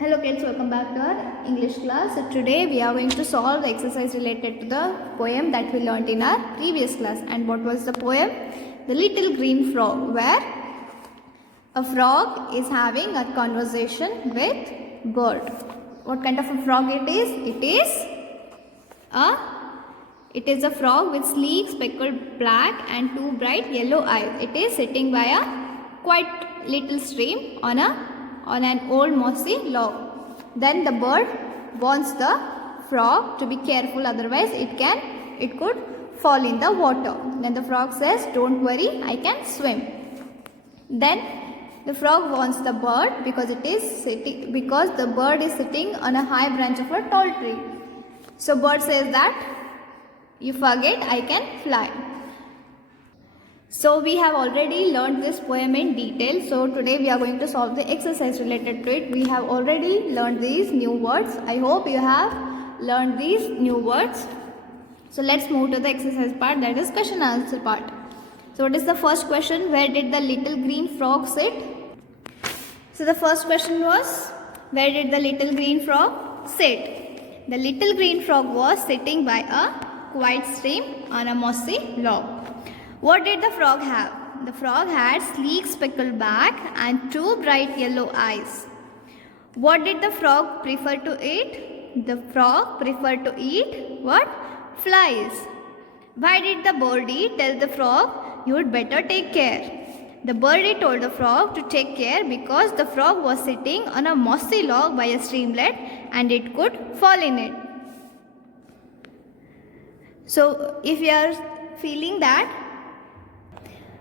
Hello kids, welcome back to our English class. So today we are going to solve the exercise related to the poem that we learnt in our previous class. And what was the poem? The Little Green Frog, where a frog is having a conversation with bird. What kind of a frog it is? It is a frog with sleek speckled black and two bright yellow eyes. It is sitting by a quite little stream on an old mossy log. Then the bird warns the frog to be careful, otherwise it could fall in the water. Then the frog says, "Don't worry, I can swim." Then the frog warns the bird because the bird is sitting on a high branch of a tall tree. So bird says that, "You forget, I can fly." So we have already learned this poem in detail. So today we are going to solve the exercise related to it. We have already learned these new words. I hope you have learned these new words. So let's move to the exercise part, that is question and answer part. So what is the first question? Where did the little green frog sit? So the first question was, where did the little green frog sit? The little green frog was sitting by a quiet stream on a mossy log. What did the frog have? The frog had sleek speckled back and two bright yellow eyes. What did the frog prefer to eat? The frog preferred to eat what? Flies. Why did the birdie tell the frog, "You'd better take care"? The birdie told the frog to take care because the frog was sitting on a mossy log by a streamlet and it could fall in it. So if you are feeling that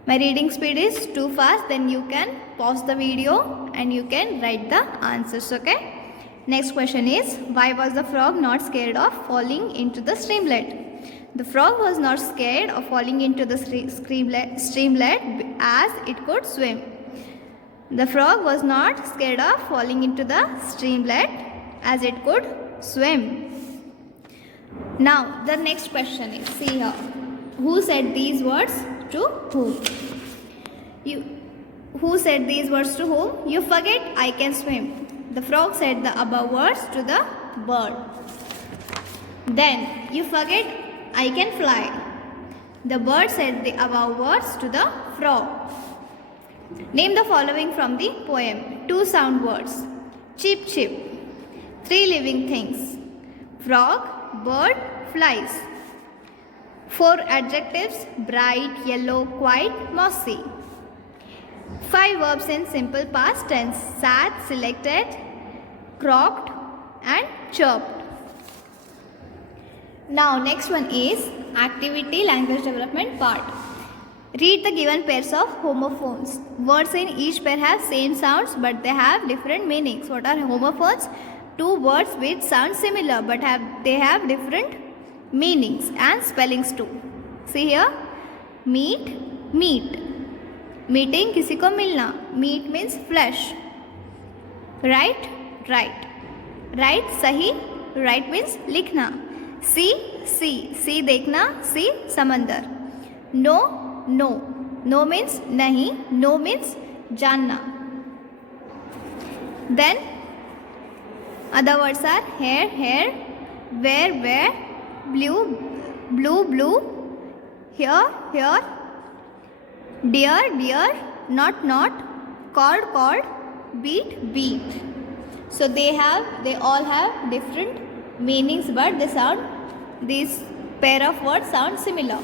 my reading speed is too fast, then you can pause the video and you can write the answers, okay? Next question is, why was the frog not scared of falling into the streamlet? The frog was not scared of falling into the streamlet as it could swim. The frog was not scared of falling into the streamlet as it could swim. Now the next question is, see here, who said these words to whom? Who said these words to whom? "You forget, I can swim." The frog said the above words to the bird. Then, "You forget, I can fly." The bird said the above words to the frog. Name the following from the poem. Two sound words. Chip chip. Three living things. Frog, bird, flies. Four adjectives: bright, yellow, quiet, mossy. Five verbs in simple past tense: sat, selected, croaked and chirped. Now next one is activity language development part. Read the given pairs of homophones. Words in each pair have same sounds but they have different meanings. What are homophones? Two words which sound similar but they have different meanings and spellings too. See here, meet, meat. Meeting, किसी को मिलना. Meat means flesh. Right, right. Right, सही. Right means लिखना. See, see. See देखना. See समंदर. No, no. No means नहीं. No means जानना. Then other words are hair, hair, where, blue, blue, blue, here, here, dear, dear, not, cord, beat, beat. So they all have different meanings but these pair of words sound similar.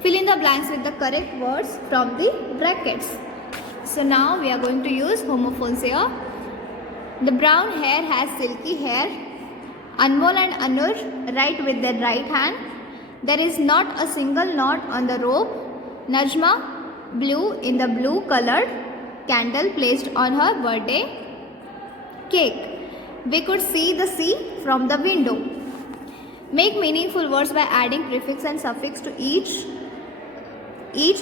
Fill in the blanks with the correct words from the brackets. So now we are going to use homophones here. The brown hare has silky hair. Anmol and Anur write with their right hand. There is not a single knot on the rope. Najma blew in the blue colored candle placed on her birthday cake. We could see the sea from the window. Make meaningful words by adding prefix and suffix to each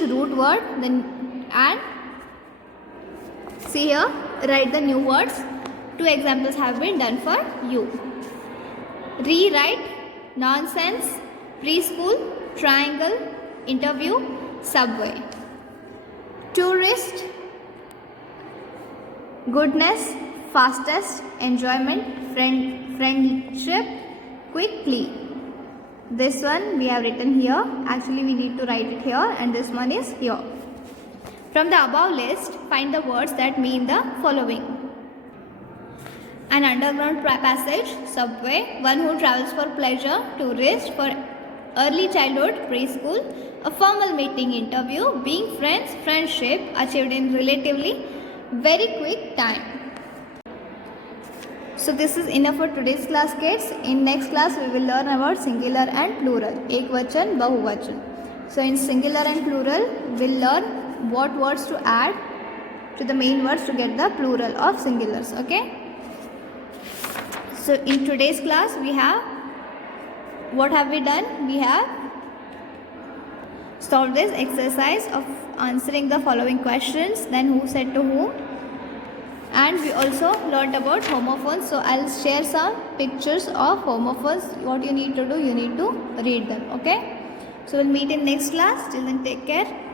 root word. And see here, write the new words. Two examples have been done for you. Rewrite: nonsense, preschool, triangle, interview, subway. Tourist, goodness, fastest, enjoyment, friendship, quickly. This one we have written here. Actually, we need to write it here, and this one is here. From the above list, find the words that mean the following. An underground passage, subway, one who travels for pleasure, tourist, for early childhood, preschool, a formal meeting, interview, being friends, friendship, achieved in relatively very quick time. So this is enough for today's class, kids. In next class, we will learn about singular and plural, ekvachan, bahuvachan. So in singular and plural, we'll learn what words to add to the main words to get the plural of singulars. Okay. So in today's class, we have, what have we done? We have solved this exercise of answering the following questions, then who said to whom, and we also learned about homophones. So I'll share some pictures of homophones. What you need to do, you need to read them. Okay. So we'll meet in next class. Till then, take care.